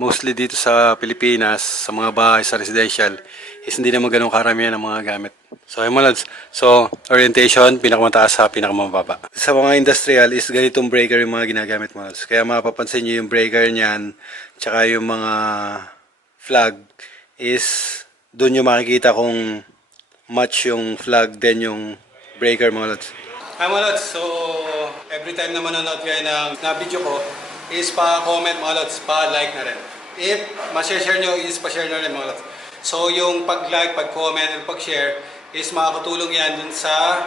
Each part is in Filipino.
mostly dito sa Pilipinas, sa mga bahay, sa residential, is hindi naman ganun karamihan ng mga gamit. So, ayun mga lads. So, orientation, pinakamataas sa pinakamababa. Sa mga industrial is ganitong breaker yung mga ginagamit mga lads. Kaya mapapansin nyo yung breaker niyan, tsaka yung mga flag is doon yung makikita kung match yung flag then yung breaker mga lods. Hi mga lods, so every time na manonood kayo ng na video ko is pa-comment mga lods, pa-like na rin. If ma-share nyo is pa-share na rin mga lods. So yung pag-like, pag-comment, and pag-share is makakatulong yan dun sa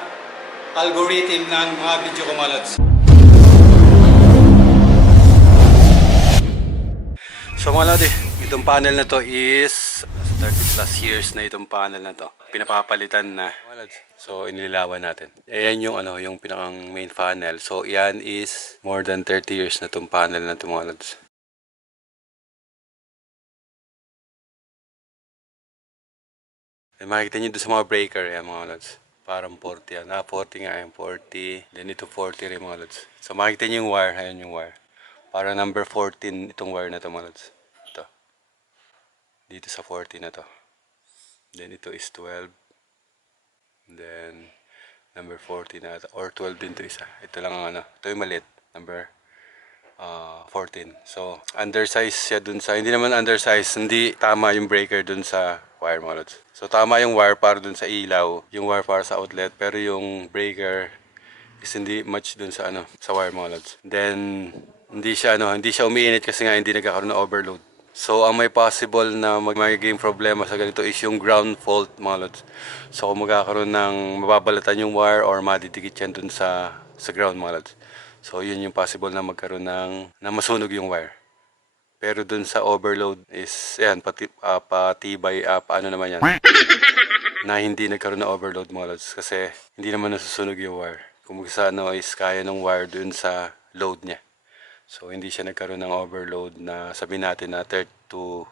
algorithm ng mga video ko mga lods. So mga lodi, itong panel na to is 30 plus years na itong panel na to. Pinapapalitan na. Lods, So inilawan natin. Ayan yung ano, yung pinakang main panel. So yan is more than 30 years na itong panel na to mga lods. Eh, makikita nyo doon sa mga breaker, yan mga lods. Parang 40 yan. Ah, 40 nga yan. 40. Then ito 40 rin mga lods. So makikita nyo yung wire. Ayan yung wire. Para number 14 itong wire na to mga lods. Ito. Dito sa 40 na to. Then ito is 12. Then number 40 na ito. Or 12 din to isa. Ito lang ang ano. Ito yung maliit. Number uh, 14. So, undersize siya dun sa, hindi naman undersize, hindi tama yung breaker dun sa wire mga. So, tama yung wire para dun sa ilaw, yung wire para sa outlet, pero yung breaker is hindi match dun sa ano, sa wire mga. Then, hindi siya ano, hindi siya umiinit kasi nga hindi nagkakaroon ng overload. So, ang may possible na mag magiging problema sa ganito is yung ground fault mga. So, kung magkakaroon ng mababalatan yung wire or madidikit yan dun sa, sa ground mga. So, yun yung possible na magkaroon ng, na masunog yung wire. Pero dun sa overload is, yan, pati, ah, patibay, uh, paano naman yan, na hindi nagkaroon ng overload mga lods. Kasi hindi naman nasusunog yung wire. Kung sa ano is kaya ng wire dun sa load niya. So, hindi siya nagkaroon ng overload na sabihin natin na 30 to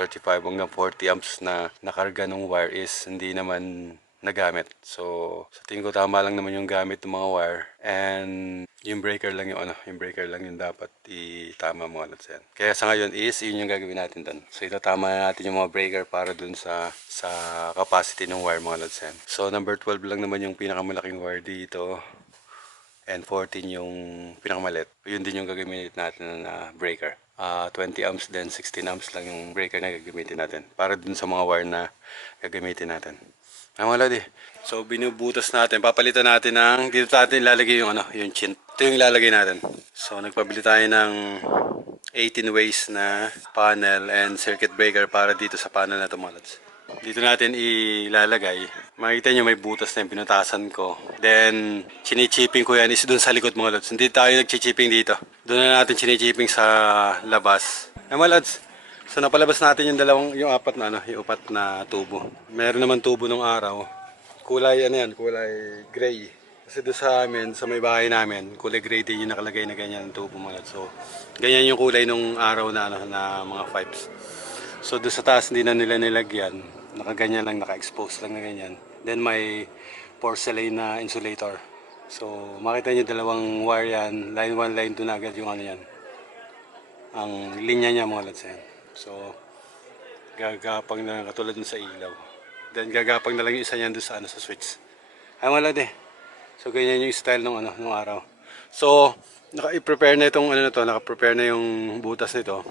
35 hanggang 40 amps na nakarga ng wire is hindi naman nagamit. So, sa tingin ko tama lang naman yung gamit ng mga wire. And yung breaker lang yung ano, yung breaker lang yung dapat itama mga lods yan. Kaya sa ngayon is, yun yung gagawin natin doon. So, itatama na natin yung mga breaker para dun sa sa capacity ng wire mga lods yan. So, number 12 lang naman yung pinakamalaking wire dito. And 14 yung pinakamalit. Yun din yung gagamitin natin na breaker. Ah, 20 amps then 16 amps lang yung breaker na gagamitin natin. Para dun sa mga wire na gagamitin natin. Mga lodi. So binubutas natin, papalitan natin ng dito natin ilalagay yung ano, yung chin. Ito yung ilalagay natin. So nagpabili tayo ng 18 ways na panel and circuit breaker para dito sa panel na lods. Dito natin ilalagay. Makikita nyo may butas na yung pinutasan ko. Then, chinichipping ko yan is doon sa likod mga lods. Hindi tayo nagchichipping dito. Doon na natin chinichipping sa labas. Mga lods, so napalabas natin yung dalawang, yung apat na ano, yung upat na tubo. Meron naman tubo nung araw. Kulay ano yan, kulay gray. Kasi doon sa amin, sa may bahay namin, kulay gray din yung nakalagay na ganyan ang tubo mga. So, ganyan yung kulay nung araw na, ano, na mga pipes. So doon sa taas hindi na nila nilagyan. Nakaganyan lang, naka-expose lang na ganyan. Then may porcelain na insulator. So makita nyo dalawang wire yan. Line 1, line 2 na agad yung ano yan. Ang linya niya mga lods yan. So gagapang na katulad dun sa ilaw. Then gagapang na lang yung isa niyan doon sa, ano, sa switch. Ay mga lods eh. So ganyan yung style nung ano nung araw. So naka-prepare na itong ano na to, naka-prepare na yung butas nito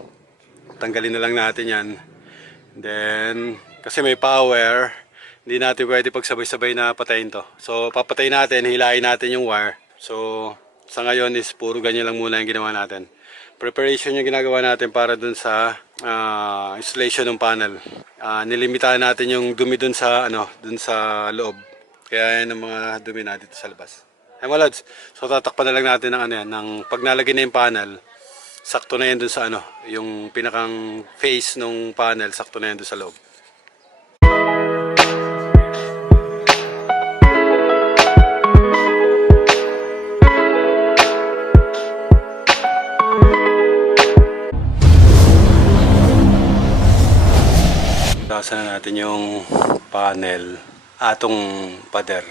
tanggalin na lang natin yan. Then, kasi may power, hindi natin pwede pagsabay-sabay na patayin to. So, papatayin natin, hilahin natin yung wire. So, sa ngayon is puro ganyan lang muna yung ginawa natin. Preparation yung ginagawa natin para dun sa ah, installation ng panel. Ah, nilimitahan natin yung dumi dun sa, ano, dun sa loob. Kaya yan ang mga dumi na dito sa labas. Ay mga lads, so tatakpan na lang natin ng ano yan, ng pag nalagay na yung panel, sakto na yan dun sa ano, yung pinakang face nung panel, sakto na yan dun sa loob. Natin yung panel, atong pader.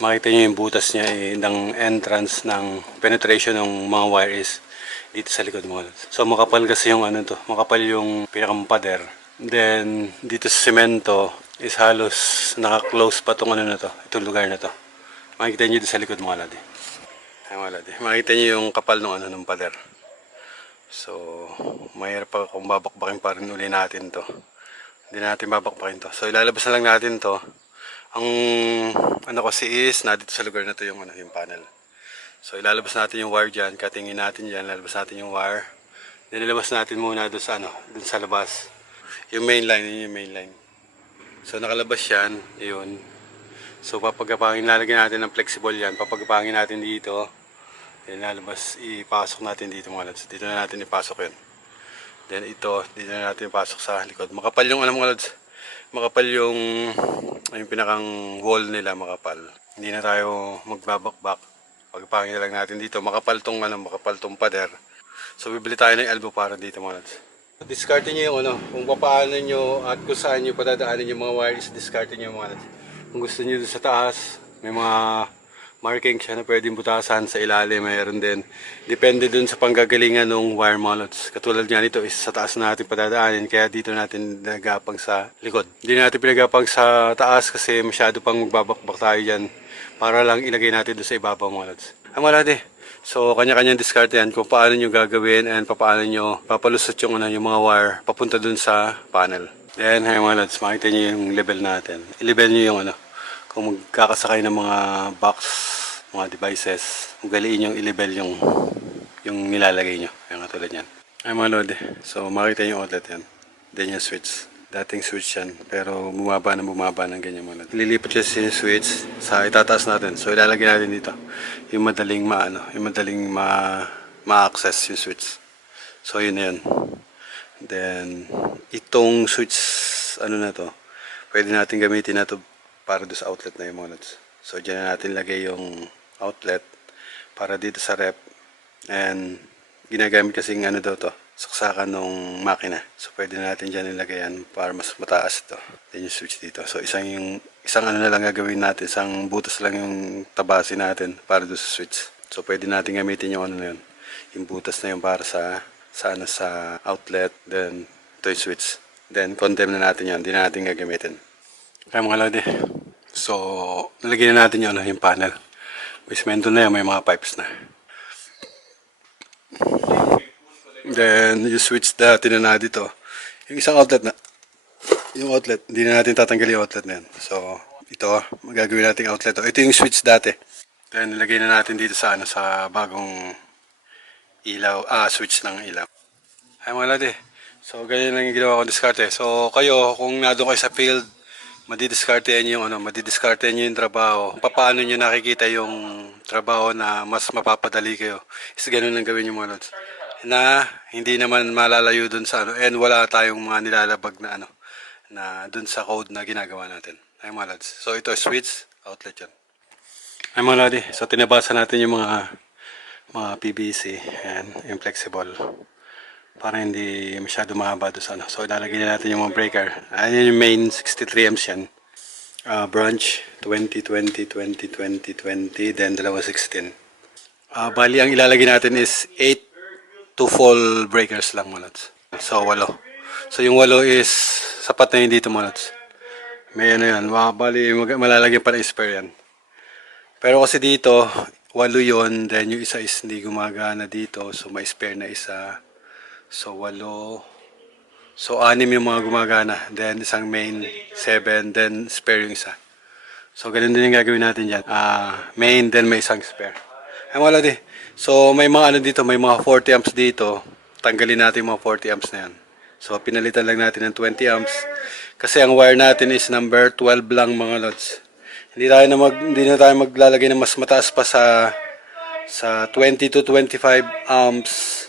Makita nyo yung butas niya eh, ng entrance ng penetration ng mga wire is dito sa likod lods. So makapal kasi yung ano to, makapal yung pinakampader. Then dito sa semento is halos naka-close pa tong ano na to, itong lugar na to. Makikita nyo dito sa likod mga lodi. Ay mga lodi. Makikita nyo yung kapal ng ano ng pader. So, mahirap pa kung babakbakin pa rin uli natin to. Hindi natin babakbakin to. So, ilalabas na lang natin to. Ang ano kasi is, na dito sa lugar na to yung, ano, yung panel. So, ilalabas natin yung wire dyan. Katingin natin dyan. Ilalabas natin yung wire. Then, ilabas natin muna doon sa, ano, doon sa labas. Yung main line, yun yung main line. So, nakalabas yan. Yun. So, papagapangin, lalagyan natin ng flexible yan. Papagapangin natin dito. Then, lalabas, ipasok natin dito mga lads. Dito na natin ipasok yun. Then, ito, dito na natin ipasok sa likod. Makapal yung, ano mga lads, makapal yung, yung pinakang wall nila, makapal. Hindi na tayo magbabakbak. Pagpangin lang natin dito. Makapal tong, ano, makapal tong pader. So, bibili tayo ng elbow para dito mga lads. Discardin nyo yung ano, kung paano nyo at kung saan nyo patadaanin yung mga wires, discardin nyo mga lads. Kung gusto nyo sa taas, may mga marking siya na pwedeng butasan sa ilalim, mayroon din. Depende dun sa panggagalingan ng wire mounts. Katulad nga nito is sa taas natin padadaanin, kaya dito natin nagapang sa likod. Hindi natin pinagapang sa taas kasi masyado pang magbabakbak tayo dyan para lang ilagay natin doon sa ibabaw lads. Ang malade. So, kanya-kanyang discard yan kung paano nyo gagawin and paano nyo papalusot yung, ano, yung mga wire papunta dun sa panel. Then, hey mga lads, makita nyo yung level natin. I-level nyo yung ano, kung magkakasakay ng mga box, mga devices, ugaliin yung i-level yung, yung nilalagay nyo. Yung katulad yan. Ay mga lodi, so makita yung outlet yan. Then yung switch. Dating switch yan, pero bumaba na bumaba ng ganyan mga lodi. Lilipat kasi yung switch sa itataas natin. So ilalagay natin dito. Yung madaling maano, yung madaling ma ma-access yung switch. So yun na yun. Then, itong switch, ano na to, pwede natin gamitin na to para doon sa outlet na yung mga nuts. So, dyan na natin lagay yung outlet para dito sa rep. And, ginagamit kasi ano daw to, saksakan ng makina. So, pwede natin dyan ilagay yan para mas mataas ito. Then yung switch dito. So, isang yung, isang ano na lang gagawin natin, isang butas lang yung tabasin natin para doon sa switch. So, pwede natin gamitin yung ano na yun, yung butas na yun para sa sa ano sa outlet then ito yung switch then condemn na natin yan hindi na natin gagamitin kaya mga lodi so nalagyan na natin yung, ano, yung panel may semento na yan may mga pipes na then yung switch dati na na dito yung isang outlet na yung outlet hindi na natin tatanggalin yung outlet na yan so ito magagawin natin outlet to. ito yung switch dati then nilagay na natin dito sa ano sa bagong ilaw, ah, switch ng ilaw. Ay mga ladi, so ganyan lang yung ginawa kong diskarte. So kayo, kung nado kayo sa field, madidiskartehan nyo yung ano, madidiskartehan nyo yung trabaho. Paano nyo nakikita yung trabaho na mas mapapadali kayo. Is ganun lang gawin yung mga lods. Na hindi naman malalayo dun sa ano, and wala tayong mga nilalabag na ano, na dun sa code na ginagawa natin. Ay mga lods. So ito, switch, outlet yan. Ay mga lodi, so tinabasa natin yung mga mga PVC and yung flexible para hindi masyado mahaba doon sa ano. So ilalagay na natin yung mga breaker. Ayan yung main 63 amps yan. Ah, branch 20, 20, 20, 20, 20, then dalawa 16. Ah, bali ang ilalagay natin is 8 to full breakers lang mga lods. So walo. So yung walo is sapat na yun dito mga lods. May ano yan. Bali malalagyan pa ng spare yan. Pero kasi dito, walo yon then yung isa is hindi gumagana dito, so may spare na isa. So walo. So anim yung mga gumagana, then isang main, seven, then spare yung isa. So ganun din yung gagawin natin dyan. Ah, main, then may isang spare. Ay wala di. So may mga ano dito, may mga 40 amps dito. Tanggalin natin yung mga 40 amps na yan. So pinalitan lang natin ng 20 amps. Kasi ang wire natin is number 12 lang mga lods. Hindi tayo na mag hindi na tayo maglalagay ng mas mataas pa sa sa 20 to 25 amps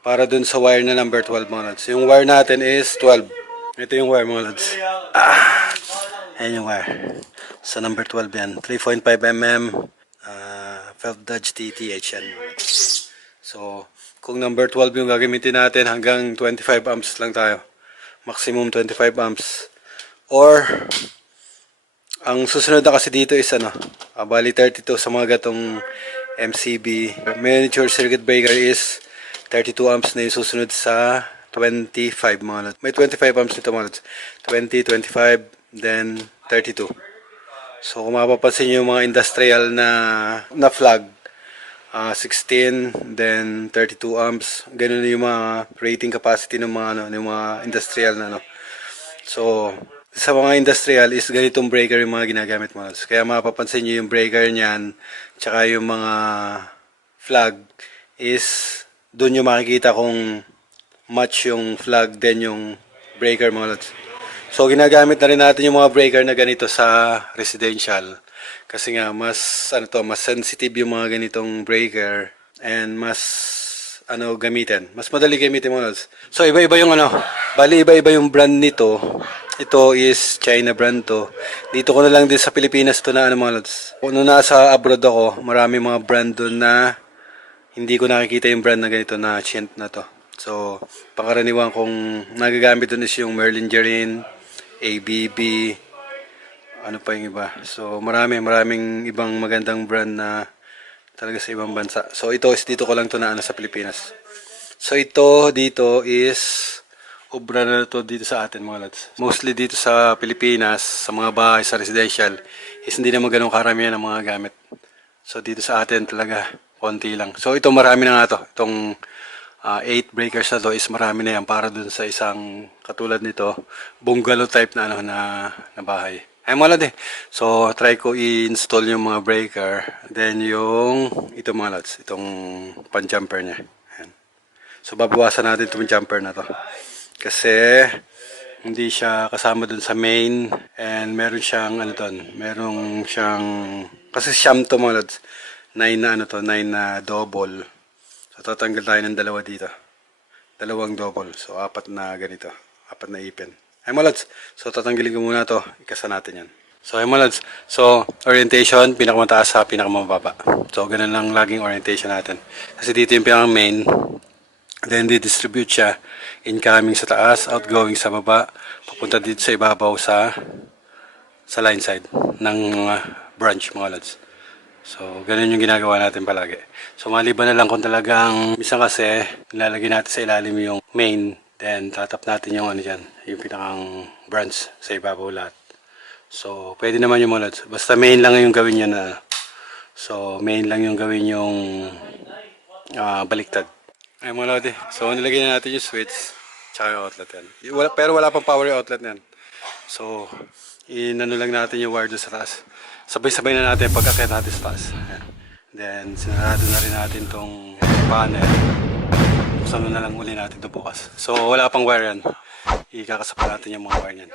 para dun sa wire na number 12 mga lods. Yung wire natin is 12. Ito yung wire mga lods. Ah, yung wire. Sa number 12 yan. 3.5 mm uh, 12 Dodge TTH yan. So, kung number 12 yung gagamitin natin hanggang 25 amps lang tayo. Maximum 25 amps. Or ang susunod na kasi dito is ano, ah, bali 32 sa mga gatong MCB. Miniature circuit breaker is 32 amps na yung susunod sa 25 mga lods. May 25 amps nito mga lods. 20, 25, then 32. So kung mapapansin nyo yung mga industrial na, na flag, ah, 16, then 32 amps. Ganun yung mga rating capacity ng mga, ano, ng mga industrial na ano. So, sa mga industrial is ganitong breaker yung mga ginagamit mo. Kaya mapapansin nyo yung breaker niyan, tsaka yung mga flag is doon yung makikita kung match yung flag then yung breaker mga lods. So ginagamit na rin natin yung mga breaker na ganito sa residential kasi nga mas ano to, mas sensitive yung mga ganitong breaker and mas ano gamitin. Mas madali gamitin mga lods. So iba-iba yung ano, bali iba-iba yung brand nito. Ito is China brand to. Dito ko na lang din sa Pilipinas to na ano mga lods. Nung nasa abroad ako, marami mga brand doon na hindi ko nakikita yung brand na ganito na Chint na to. So, pangkaraniwan kong nagagamit doon is yung Merlin Gerin, ABB, ano pa yung iba. So, marami, maraming ibang magandang brand na talaga sa ibang bansa. So, ito is dito ko lang to na ano sa Pilipinas. So, ito dito is obra na to dito sa atin mga lads. Mostly dito sa Pilipinas, sa mga bahay, sa residential, is hindi naman ganun karamihan ng mga gamit. So, dito sa atin talaga, konti lang. So, ito marami na nga to. Itong 8 breakers na to is marami na yan para dun sa isang katulad nito, bungalow type na ano na, na bahay. Ay lad eh. So, try ko i-install yung mga breaker. Then yung, ito mga lads, itong pan-jumper niya. Ayan. So, babawasan natin itong jumper na to. Kasi, hindi siya kasama dun sa main. And meron siyang, ano doon, meron siyang, kasi siyam to mga lads. 9 na ano to, 9 na double. So, tatanggal tayo ng dalawa dito. Dalawang double. So, apat na ganito. Apat na ipin. Ay, malads. So, tatanggalin ko muna to. Ikasa natin yan. So, ay, malads. So, orientation, pinakamataas sa pinakamababa. So, ganun lang laging orientation natin. Kasi dito yung pinaka main. Then, di-distribute siya. Incoming sa taas, outgoing sa baba. Papunta dito sa ibabaw sa sa line side ng mga branch, mga lads. So, ganun yung ginagawa natin palagi. So, maliban na lang kung talagang minsan kasi nilalagay natin sa ilalim yung main, then tatap natin yung ano dyan, yung pinakang branch sa ibabaw lahat. So, pwede naman yung mga lads. Basta main lang yung gawin yan na So, main lang yung gawin yung ah, baliktad. Ay mga lodi. So, nilagay na natin yung switch tsaka yung outlet yan. Pero wala pang power yung outlet yan. So, inano lang natin yung wire doon sa taas. Sabay-sabay na natin pagkakit natin sa taas. Then, sinarado na rin natin tong panel. Buksan na lang uli natin ito bukas. So, wala pang wire yan. Ikakasapa natin yung mga wire yan.